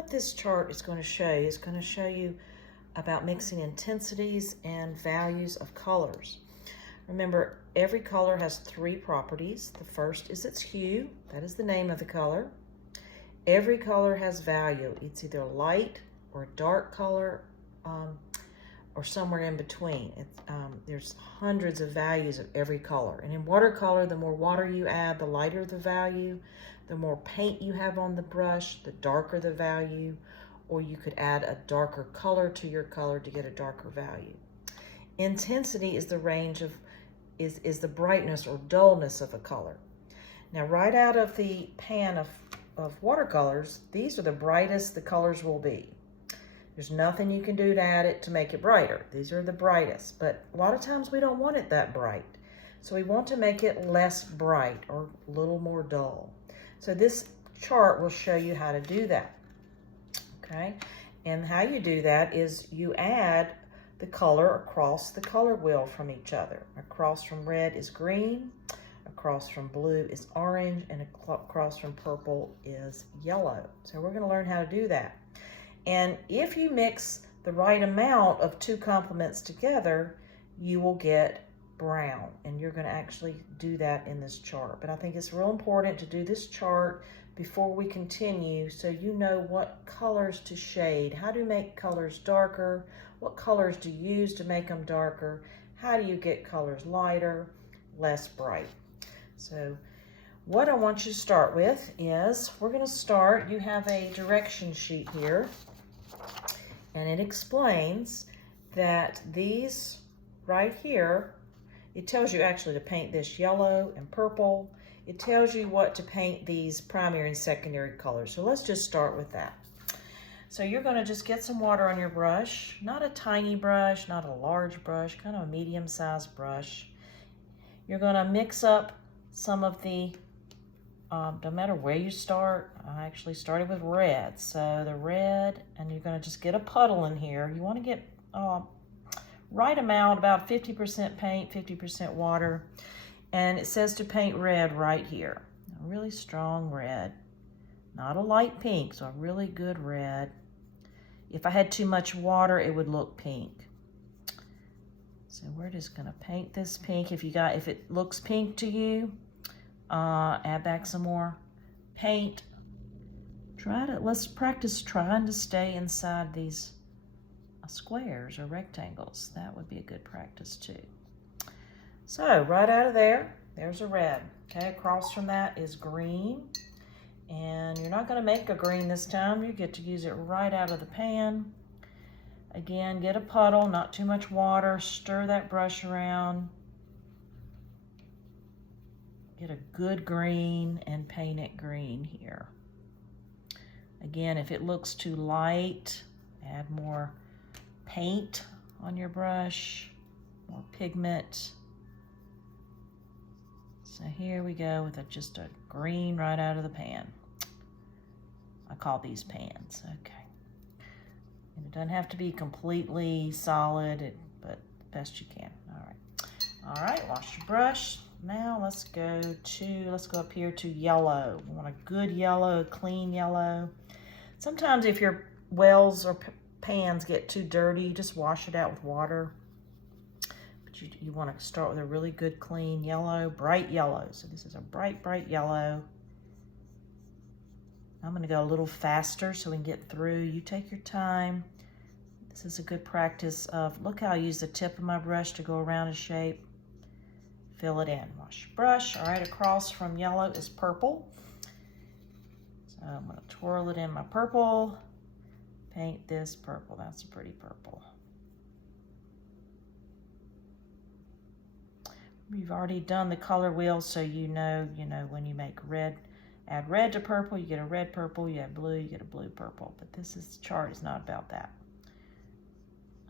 what this chart is going to show you is going to show you about mixing intensities and values of colors. Remember, every color has three properties. The first is its hue. That is the name of the color. Every color has value. It's either light or dark color or somewhere in between. There's hundreds of values of every color. And in watercolor, the more water you add, the lighter the value. The more paint you have on the brush, the darker the value. Or you could add a darker color to your color to get a darker value. Intensity is the range of, is the brightness or dullness of a color. Now, right out of the pan of watercolors, these are the brightest the colors will be. There's nothing you can do to add it to make it brighter. These are the brightest, but a lot of times we don't want it that bright. So we want to make it less bright or a little more dull. So this chart will show you how to do that, okay? And how you do that is you add the color across the color wheel from each other. Across from red is green, across from blue is orange, and across from purple is yellow. So we're going to learn how to do that. And if you mix the right amount of two complements together, you will get brown. And you're going to actually do that in this chart. But I think it's real important to do this chart before we continue so you know what colors to shade, how to make colors darker, what colors to use to make them darker, how do you get colors lighter, less bright. So what I want you to start with is, we're going to start, you have a direction sheet here, and it explains that these right here, it tells you actually to paint this yellow and purple. It tells you what to paint these primary and secondary colors. So let's just start with that. So you're going to just get some water on your brush, not a tiny brush, not a large brush, kind of a medium-sized brush. You're going to mix up some of the, no matter where you start, I actually started with red. So the red, and you're going to just get a puddle in here. You want to get right amount, about 50% paint, 50% water. And it says to paint red right here. A really strong red. Not a light pink, so a really good red. If I had too much water, it would look pink. So we're just gonna paint this pink. If it looks pink to you, add back some more paint. Let's practice trying to stay inside these squares or rectangles. That would be a good practice too. So right out of there, there's a red. Okay, across from that is green. And you're not gonna make a green this time. You get to use it right out of the pan. Again, get a puddle, not too much water. Stir that brush around. Get a good green and paint it green here. Again, if it looks too light, add more paint on your brush, more pigment. So here we go with just a green right out of the pan. I call these pans, okay. And it doesn't have to be completely solid, but best you can. All right, wash your brush. Now let's go up here to yellow. We want a good yellow, clean yellow. Sometimes if your wells or pans get too dirty, just wash it out with water. But you want to start with a really good, clean yellow, bright yellow. So this is a bright, bright yellow. I'm going to go a little faster so we can get through. You take your time. This is a good practice of, look how I use the tip of my brush to go around a shape. Fill it in. Wash your brush. All right, across from yellow is purple. So I'm going to twirl it in my purple. Paint this purple. That's a pretty purple. We've already done the color wheel, so you know when you make red, add red to purple, you get a red purple, you add blue, you get a blue purple. But this chart is not about that.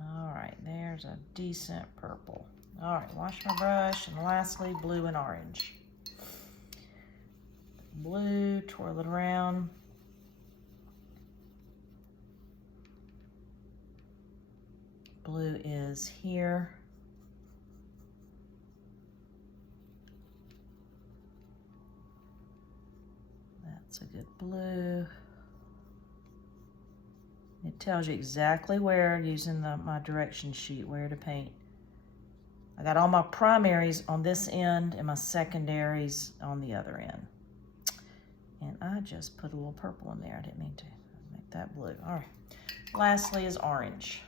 All right, there's a decent purple. All right, wash my brush, and lastly, blue and orange. Blue, twirl it around. Blue is here. That's a good blue. It tells you exactly where, using my direction sheet, where to paint. I got all my primaries on this end and my secondaries on the other end. And I just put a little purple in there. I didn't mean to make that blue. All right. Lastly is orange.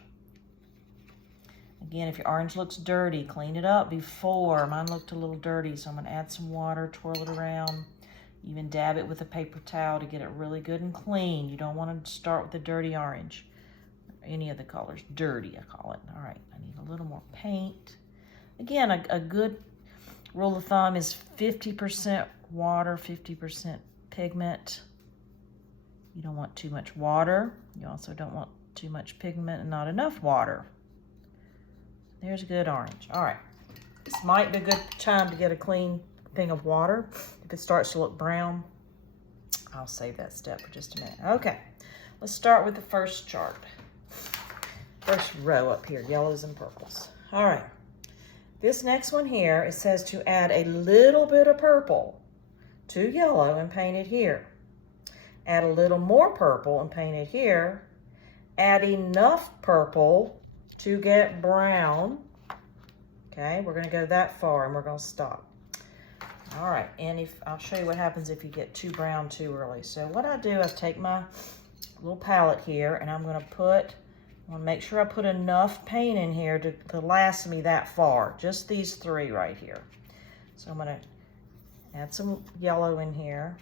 Again, if your orange looks dirty, clean it up before. Mine looked a little dirty, so I'm going to add some water, twirl it around. Even dab it with a paper towel to get it really good and clean. You don't want to start with a dirty orange. Any of the colors. Dirty, I call it. All right, I need a little more paint. Again, a good rule of thumb is 50% water, 50% pigment. You don't want too much water. You also don't want too much pigment and not enough water. There's a good orange. All right, this might be a good time to get a clean thing of water. If it starts to look brown, I'll save that step for just a minute. Okay, let's start with the first chart. First row up here, yellows and purples. All right. This next one here, it says to add a little bit of purple to yellow and paint it here. Add a little more purple and paint it here. Add enough purple to get brown. Okay, we're gonna go that far and we're gonna stop. All right, and I'll show you what happens if you get too brown too early. So what I do, I take my little palette here and I'm gonna make sure I put enough paint in here to last me that far. Just these three right here. So I'm gonna add some yellow in here.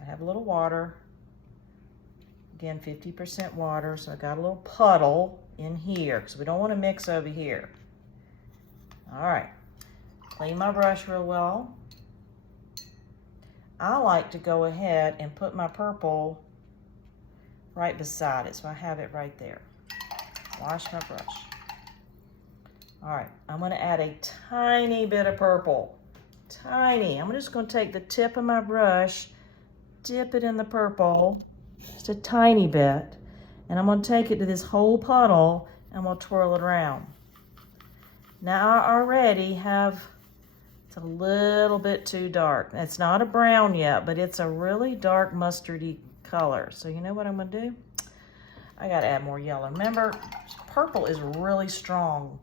I have a little water. Again, 50% water, so I got a little puddle in here because we don't want to mix over here. All right, clean my brush real well. I like to go ahead and put my purple right beside it, so I have it right there. Wash my brush. All right, I'm gonna add a tiny bit of purple. Tiny. I'm just gonna take the tip of my brush, dip it in the purple, just a tiny bit, and I'm gonna take it to this whole puddle and I'm gonna twirl it around. Now I already have, it's a little bit too dark. It's not a brown yet, but it's a really dark mustardy color. So you know what I'm gonna do? I gotta add more yellow. Remember, purple is really strong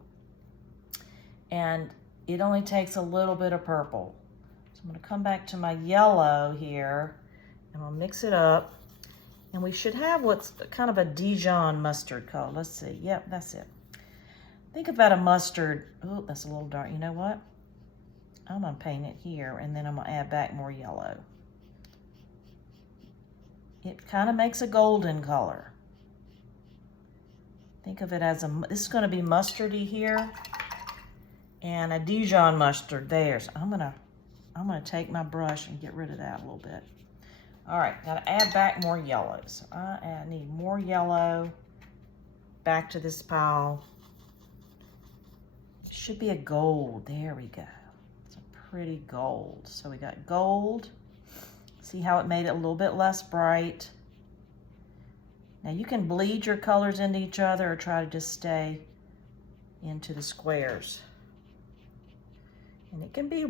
and it only takes a little bit of purple. So I'm gonna come back to my yellow here and I'll mix it up. And we should have what's kind of a Dijon mustard color. Let's see, yep, that's it. Think about a mustard. Oh, that's a little dark. You know what? I'm gonna paint it here and then I'm gonna add back more yellow. It kind of makes a golden color. Think of it as this is going to be mustardy here and a Dijon mustard there. So I'm gonna take my brush and get rid of that a little bit. All right, gotta add back more yellow. So I need more yellow back to this pile. It should be a gold. There we go. It's a pretty gold. So we got gold. See how it made it a little bit less bright. Now you can bleed your colors into each other or try to just stay into the squares. And it can be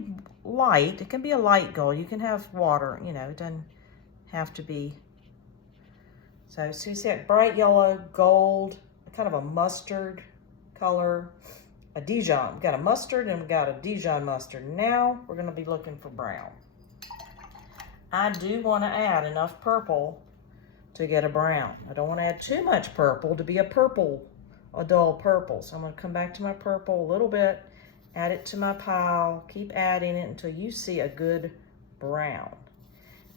light, it can be a light gold. You can have water, you know, it doesn't have to be. So you see that bright yellow, gold, kind of a mustard color, a Dijon. We've got a mustard and we've got a Dijon mustard. Now we're gonna be looking for brown. I do want to add enough purple to get a brown. I don't want to add too much purple to be a dull purple. So I'm going to come back to my purple a little bit, add it to my pile, keep adding it until you see a good brown.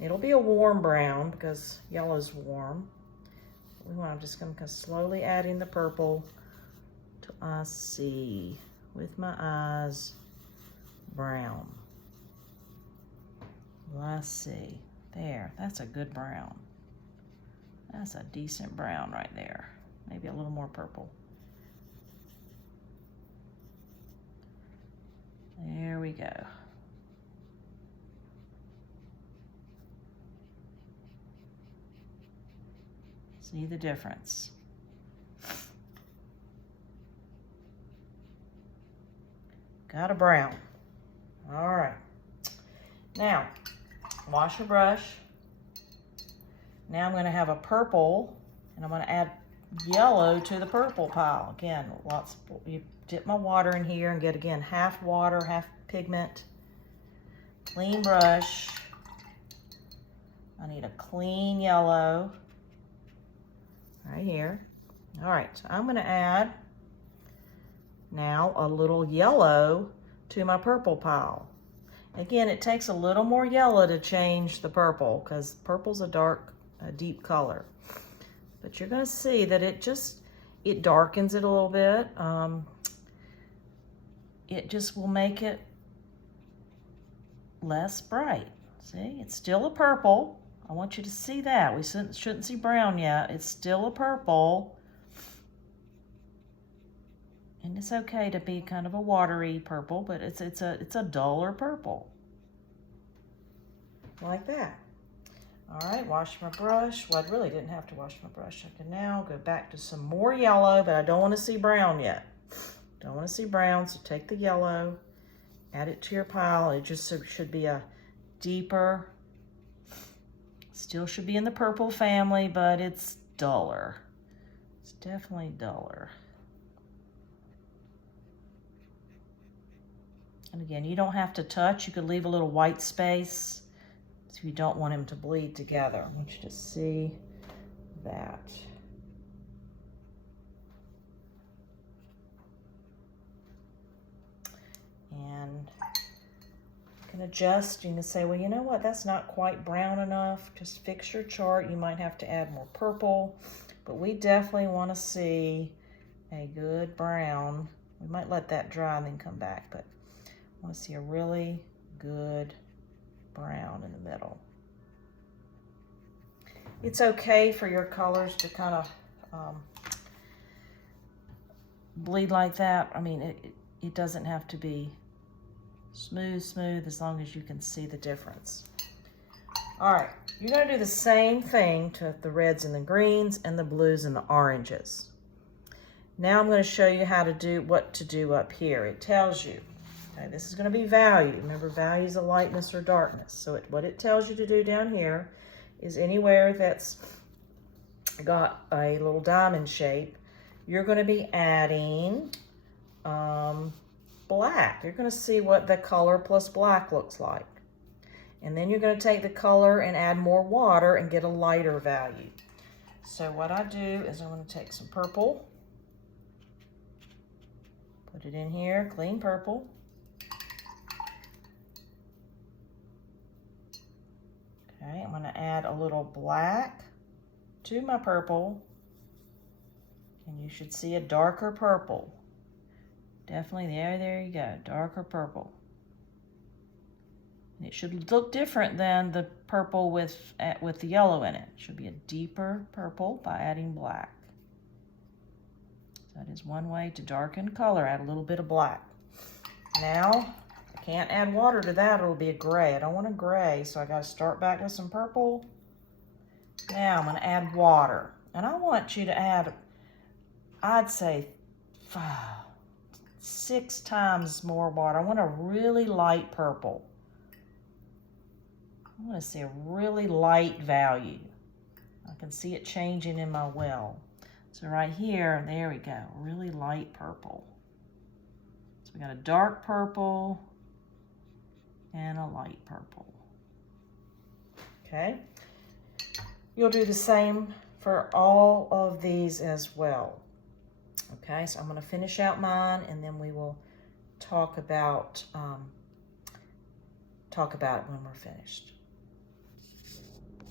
It'll be a warm brown because yellow's warm. I'm just going to slowly add in the purple till I see with my eyes brown. Let's see. There, that's a good brown. That's a decent brown right there. Maybe a little more purple. There we go. See the difference. Got a brown. All right. Now, wash your brush. Now I'm going to have a purple And I'm going to add yellow to the purple pile. Again, you dip my water in here and get, again, half water, half pigment. Clean brush. I need a clean yellow right here. All right, so I'm going to add now a little yellow to my purple pile. Again, it takes a little more yellow to change the purple because purple's a deep color. But you're going to see that it darkens it a little bit. It just will make it less bright. See, it's still a purple. I want you to see that. We shouldn't see brown yet. It's still a purple. And it's okay to be kind of a watery purple, but it's a duller purple. Like that. All right, wash my brush. Well, I really didn't have to wash my brush. I can now go back to some more yellow, but I don't want to see brown yet. Don't want to see brown, so take the yellow, add it to your pile. It just should be a deeper, still should be in the purple family, but it's duller. It's definitely duller. And again, you don't have to touch. You could leave a little white space if you don't want them to bleed together. I want you to see that. And you can adjust. You can say, well, you know what? That's not quite brown enough. Just fix your chart. You might have to add more purple, but we definitely want to see a good brown. We might let that dry and then come back, but I want to see a really good brown in the middle. It's okay for your colors to kind of bleed like that. I mean, it doesn't have to be smooth as long as you can see the difference. All right, you're going to do the same thing to the reds and the greens and the blues and the oranges. Now I'm going to show you how to do what to do up here. It tells you. Okay, this is going to be value. Remember, value is a lightness or darkness. So what it tells you to do down here is anywhere that's got a little diamond shape, you're going to be adding black. You're going to see what the color plus black looks like. And then you're going to take the color and add more water and get a lighter value. So what I do is I'm going to take some purple, put it in here, clean purple. Okay, I'm going to add a little black to my purple, and you should see a darker purple. Definitely there you go, darker purple. And it should look different than the purple with the yellow in it. It should be a deeper purple by adding black. So that is one way to darken color, add a little bit of black. Now, can't add water to that, it'll be a gray. I don't want a gray, so I gotta start back with some purple. Now I'm gonna add water. And I want you to add, I'd say 6 times more water. I want a really light purple. I wanna see a really light value. I can see it changing in my well. So right here, there we go, really light purple. So we got a dark purple, and a light purple. Okay, you'll do the same for all of these as well. Okay, so I'm going to finish out mine, and then we will talk about it when we're finished.